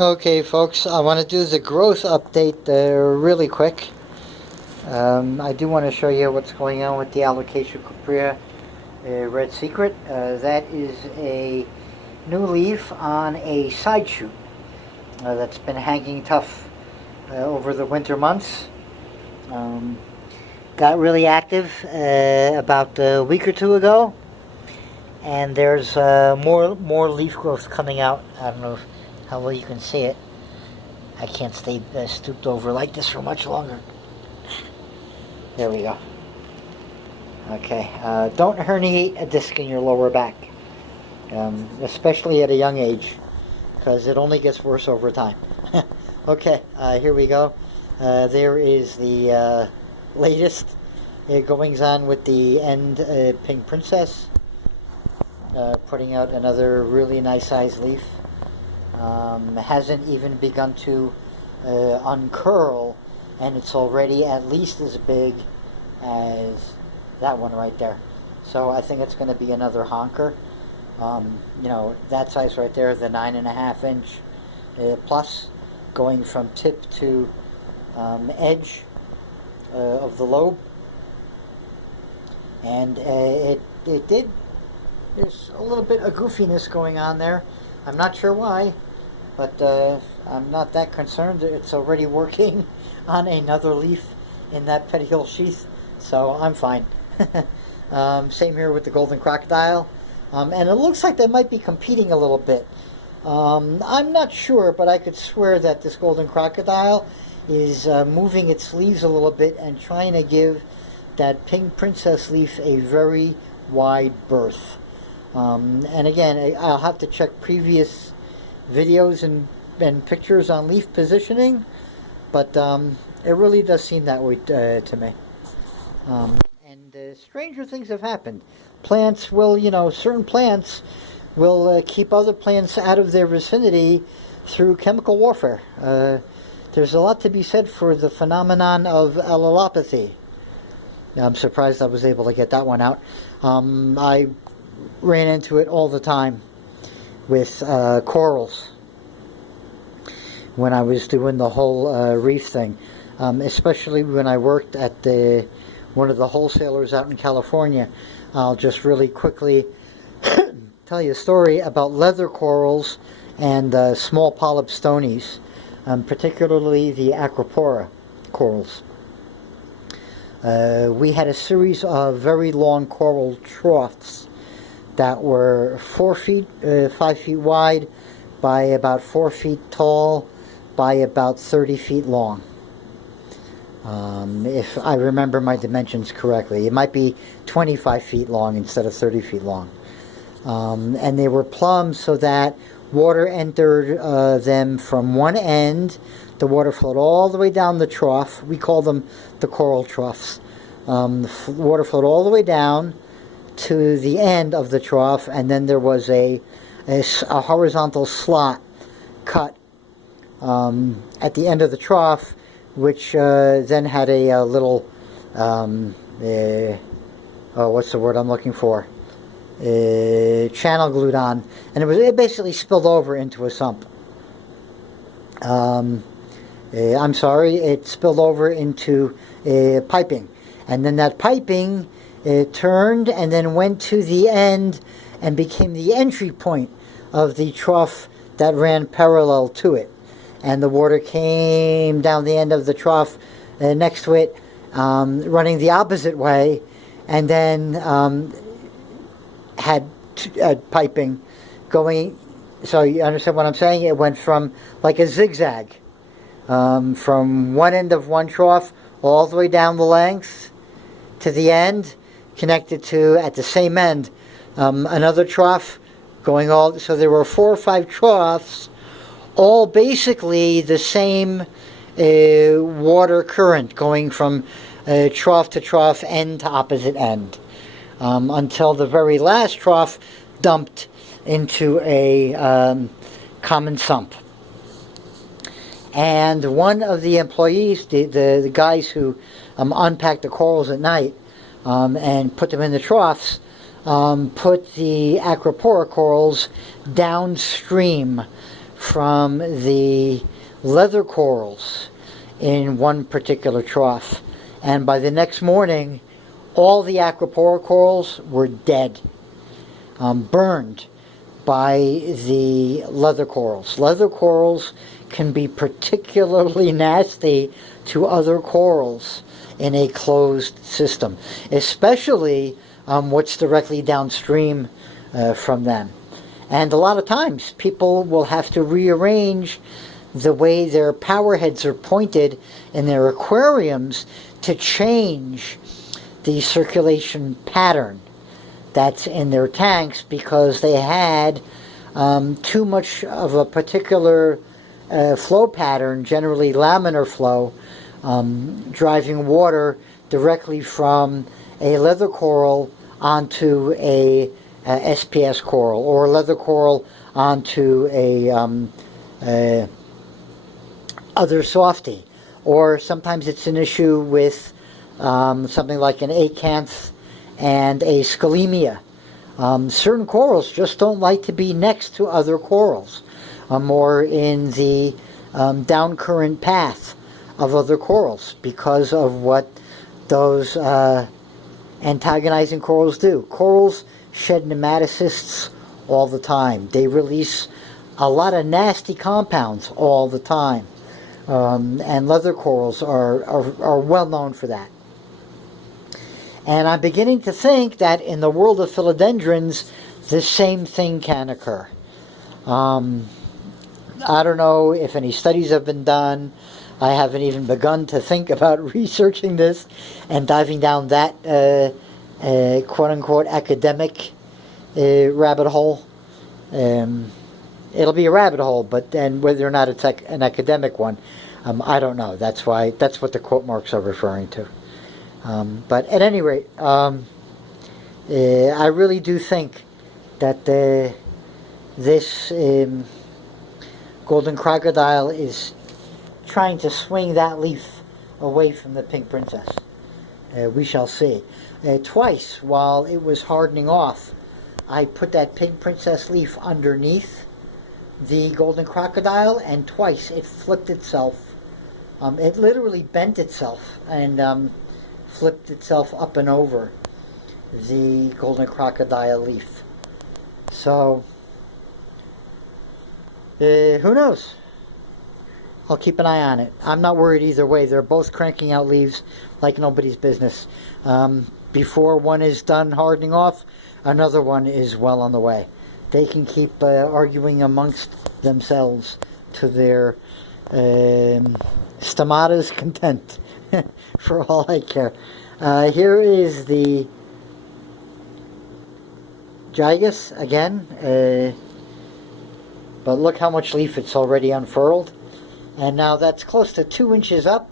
Okay, folks, I want to do the growth update really quick. I do want to show you what's going on with the Alocasia cuprea red secret. That is a new leaf on a side shoot that's been hanging tough over the winter months. Got really active about a week or two ago, and there's more leaf growth coming out. I don't know how well you can see it. I can't stay stooped over like this for much longer. There we go. Okay, don't herniate a disc in your lower back, especially at a young age, because it only gets worse over time. Okay, here we go. There is the latest goings on with the end pink princess, putting out another really nice sized leaf. Hasn't even begun to uncurl, and it's already at least as big as that one right there. So I think it's going to be another honker. You know, that size right there, the 9.5 inch plus, going from tip to edge of the lobe. And there's a little bit of goofiness going on there. I'm not sure why, but I'm not that concerned. It's already working on another leaf in that petiole sheath, so I'm fine. Same here with the golden crocodile. And it looks like they might be competing a little bit. I'm not sure, but I could swear that this golden crocodile is moving its leaves a little bit and trying to give that pink princess leaf a very wide berth. And again, I'll have to check previous videos and pictures on leaf positioning, but it really does seem that way to me. And stranger things have happened. Plants will, certain plants will keep other plants out of their vicinity through chemical warfare. There's a lot to be said for the phenomenon of allelopathy. I'm surprised I was able to get that one out. I ran into it all the time with corals when I was doing the whole reef thing, especially when I worked at one of the wholesalers out in California. I'll just really quickly tell you a story about leather corals and small polyp stonies, particularly the acropora corals. We had a series of very long coral troughs that were 5 feet wide by about 4 feet tall by about 30 feet long. If I remember my dimensions correctly, it might be 25 feet long instead of 30 feet long. And they were plumbed so that water entered them from one end. The water flowed all the way down the trough. We call them the coral troughs. The water flowed all the way down to the end of the trough, and then there was a horizontal slot cut at the end of the trough, which then had a little what's the word I'm looking for? Channel glued on, and it basically spilled over into a sump. I'm sorry, it spilled over into piping, and then that piping turned and then went to the end and became the entry point of the trough that ran parallel to it. And the water came down the end of the trough next to it, running the opposite way, and then had piping going. So you understand what I'm saying? It went from like a zigzag, from one end of one trough all the way down the length to the end, connected to, at the same end, another trough going all. So there were 4 or 5 troughs, all basically the same water current going from trough to trough, end to opposite end, until the very last trough dumped into a common sump. And one of the employees, the guys who unpacked the corals at night and put them in the troughs, put the acropora corals downstream from the leather corals in one particular trough. And by the next morning, all the aquapora corals were dead, burned by the leather corals. Leather corals can be particularly nasty to other corals in a closed system, especially what's directly downstream from them. And a lot of times people will have to rearrange the way their power heads are pointed in their aquariums to change the circulation pattern that's in their tanks, because they had too much of a particular flow pattern, generally laminar flow, driving water directly from a leather coral onto a SPS coral, or a leather coral onto a other softie. Or sometimes it's an issue with something like an acanth and a scalemia. Certain corals just don't like to be next to other corals, or in the down-current path of other corals, because of what those antagonizing corals do. Corals shed nematocysts all the time. They release a lot of nasty compounds all the time. And leather corals are well known for that. And I'm beginning to think that in the world of philodendrons, the same thing can occur. I don't know if any studies have been done. I haven't even begun to think about researching this and diving down that quote-unquote academic rabbit hole. It'll be a rabbit hole, but then whether or not it's an academic one, I don't know. That's what the quote marks are referring to. But at any rate, I really do think that this golden crocodile is trying to swing that leaf away from the pink princess. We shall see. Twice, while it was hardening off, I put that pink princess leaf underneath the golden crocodile, and twice it flipped itself. It literally bent itself and flipped itself up and over the golden crocodile leaf. So, who knows? I'll keep an eye on it. I'm not worried either way. They're both cranking out leaves like nobody's business. Before one is done hardening off, another one is well on the way. They can keep arguing amongst themselves to their stomata's content, for all I care. Here is the Gigas again, but look how much leaf it's already unfurled. And now that's close to 2 inches up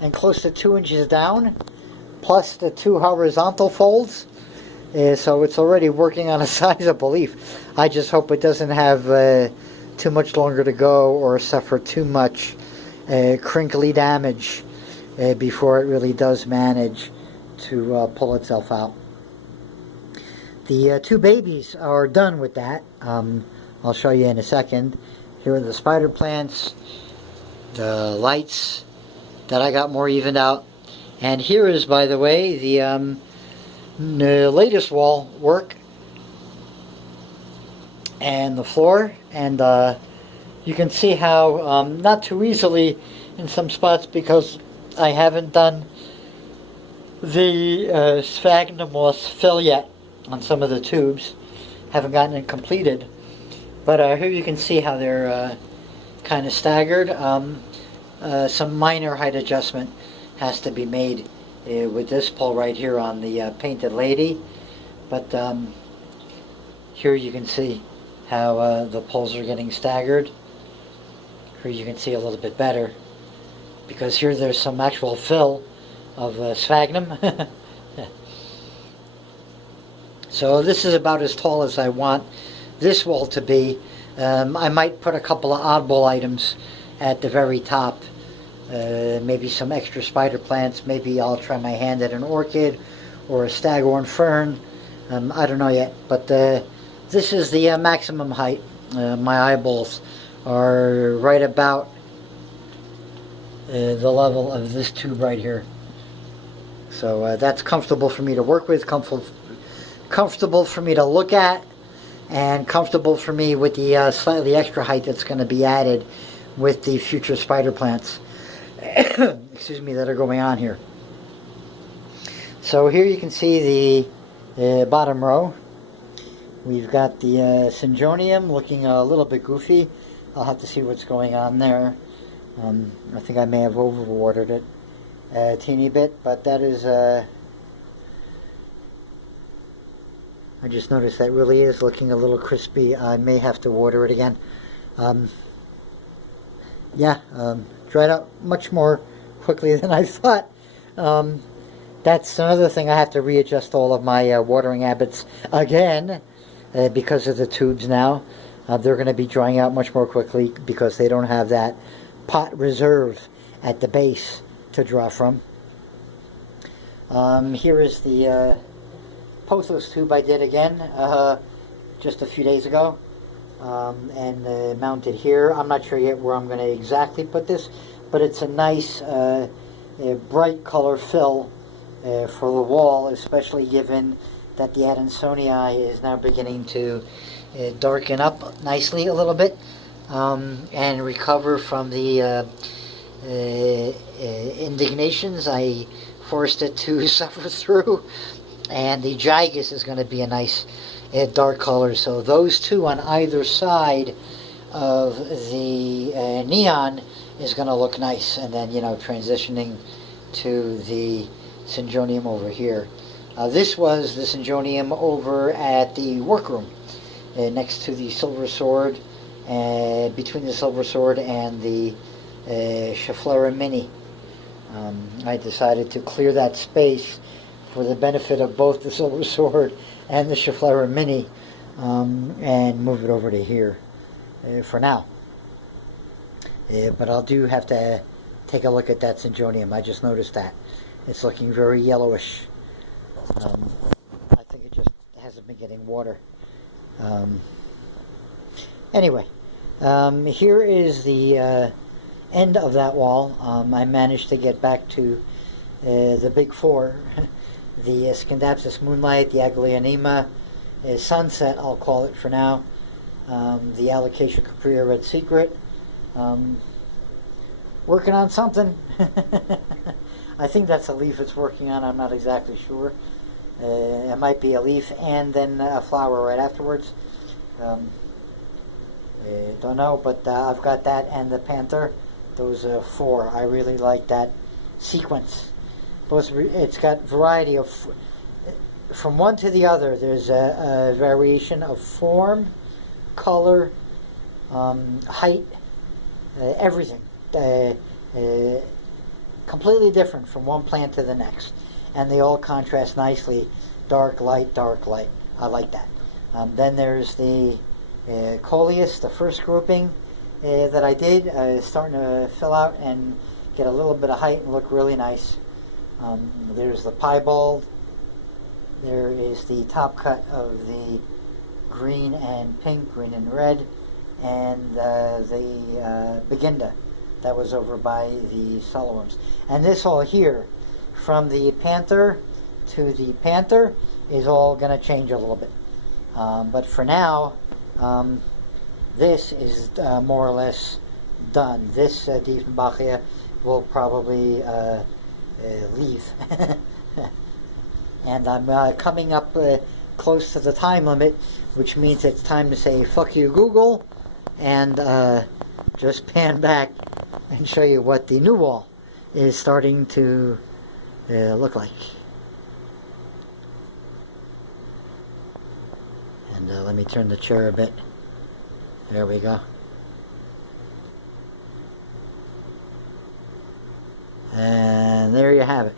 and close to 2 inches down, plus the 2 horizontal folds. So it's already working on a sizable leaf. I just hope it doesn't have too much longer to go or suffer too much crinkly damage before it really does manage to pull itself out. The 2 babies are done with that. I'll show you in a second. Here are the spider plants, the lights that I got more evened out. And here is, by the way, the latest wall work and the floor. And you can see how not too easily in some spots, because I haven't done the sphagnum moss fill yet on some of the tubes. Haven't gotten it completed. But here you can see how they're kind of staggered. Some minor height adjustment has to be made with this pole right here on the painted lady. But here you can see how the poles are getting staggered. Here you can see a little bit better, because here there's some actual fill of sphagnum. So this is about as tall as I want this wall to be. I might put a couple of oddball items at the very top. Maybe some extra spider plants. Maybe I'll try my hand at an orchid or a staghorn fern. I don't know yet. But this is the maximum height. My eyeballs are right about the level of this tube right here. So that's comfortable for me to work with, comfortable for me to look at, and comfortable for me with the slightly extra height that's going to be added with the future spider plants excuse me, that are going on here. So here you can see the bottom row. We've got the syngonium looking a little bit goofy. I'll have to see what's going on there. I think I may have overwatered it a teeny bit, but that is I just noticed that really is looking a little crispy. I may have to water it again. Dried out much more quickly than I thought. That's another thing. I have to readjust all of my watering habits again because of the tubes now. They're going to be drying out much more quickly because they don't have that pot reserve at the base to draw from. Here is the pothos tube I did again just a few days ago, and mounted here. I'm not sure yet where I'm going to exactly put this, but it's a nice bright color fill for the wall, especially given that the Adansonii is now beginning to darken up nicely a little bit and recover from the indignations I forced it to suffer through. And the gigas is going to be a nice dark color. So those two on either side of the neon is going to look nice. And then, you know, transitioning to the syngonium over here. This was the syngonium over at the workroom next to the silver sword, between the silver sword and the Schefflera Mini. I decided to clear that space for the benefit of both the silver sword and the Schefflera Mini, and move it over to here for now. But I'll do have to take a look at that syngonium. I just noticed that it's looking very yellowish. I think it just hasn't been getting water. Anyway, here is the end of that wall. I managed to get back to the big four. The Scindapsus Moonlight, the Aglionema Sunset, I'll call it for now, the Alocasia Caprea Red Secret. Working on something. I think that's a leaf it's working on, I'm not exactly sure. It might be a leaf and then a flower right afterwards. Don't know, but I've got that and the Panther. Those four. I really like that sequence. It's got variety of, from one to the other, there's a variation of form, color, height, everything. Completely different from one plant to the next. And they all contrast nicely. Dark, light, dark, light. I like that. Then there's the coleus, the first grouping that I did, starting to fill out and get a little bit of height and look really nice. There's the piebald. There is the top cut of the green and pink, green and red, and the beginda that was over by the Solowums. And this all here, from the Panther to the Panther, is all going to change a little bit. But for now, this is more or less done. This Diefenbachia will probably leave. And I'm coming up close to the time limit, which means it's time to say fuck you Google, and just pan back and show you what the new wall is starting to look like. And let me turn the chair a bit. There we go. And there you have it.